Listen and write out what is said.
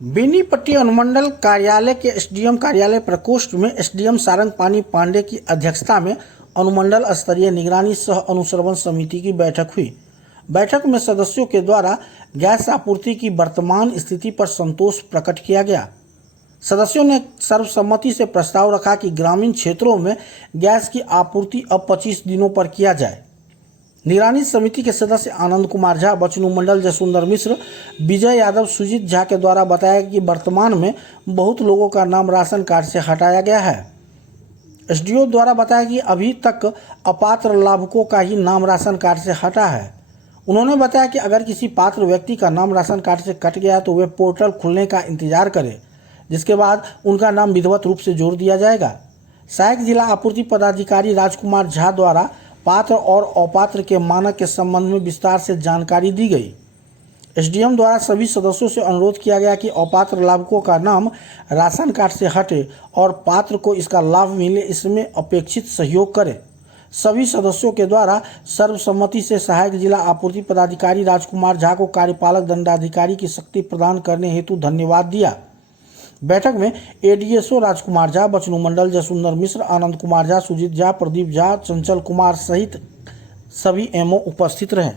बेनीपट्टी अनुमंडल कार्यालय के एसडीएम कार्यालय प्रकोष्ठ में एसडीएम सारंगपानी पांडे की अध्यक्षता में अनुमंडल स्तरीय निगरानी सह अनुश्रवण समिति की बैठक हुई। बैठक में सदस्यों के द्वारा गैस आपूर्ति की वर्तमान स्थिति पर संतोष प्रकट किया गया। सदस्यों ने सर्वसम्मति से प्रस्ताव रखा कि ग्रामीण क्षेत्रों में गैस की आपूर्ति अब 25 दिनों पर किया जाए। निगरानी समिति के सदस्य आनंद कुमार झा, बचनू मंडल, जसुंदर मिश्र, विजय यादव, सुजीत झा के द्वारा बताया कि वर्तमान में बहुत लोगों का नाम राशन कार्ड से हटाया गया है। एसडीओ द्वारा बताया कि अभी तक अपात्र लाभुकों का ही नाम राशन कार्ड से हटा है। उन्होंने बताया कि अगर किसी पात्र व्यक्ति का नाम राशन कार्ड से कट गया तो वे पोर्टल खुलने का इंतजार करें, जिसके बाद उनका नाम विधिवत रूप से जोड़ दिया जाएगा। सहायक जिला आपूर्ति पदाधिकारी राजकुमार झा द्वारा पात्र और अपात्र के मानक के संबंध में विस्तार से जानकारी दी गई। एसडीएम द्वारा सभी सदस्यों से अनुरोध किया गया कि अपात्र लाभुकों का नाम राशन कार्ड से हटे और पात्र को इसका लाभ मिले, इसमें अपेक्षित सहयोग करें। सभी सदस्यों के द्वारा सर्वसम्मति से सहायक जिला आपूर्ति पदाधिकारी राजकुमार झा को कार्यपालक दंडाधिकारी की शक्ति प्रदान करने हेतु धन्यवाद दिया। बैठक में एडीएसओ राजकुमार झा, बचनू मंडल, जसुंदर मिश्र, आनंद कुमार झा, सुजीत झा, प्रदीप झा, चंचल कुमार सहित सभी एमओ उपस्थित रहे।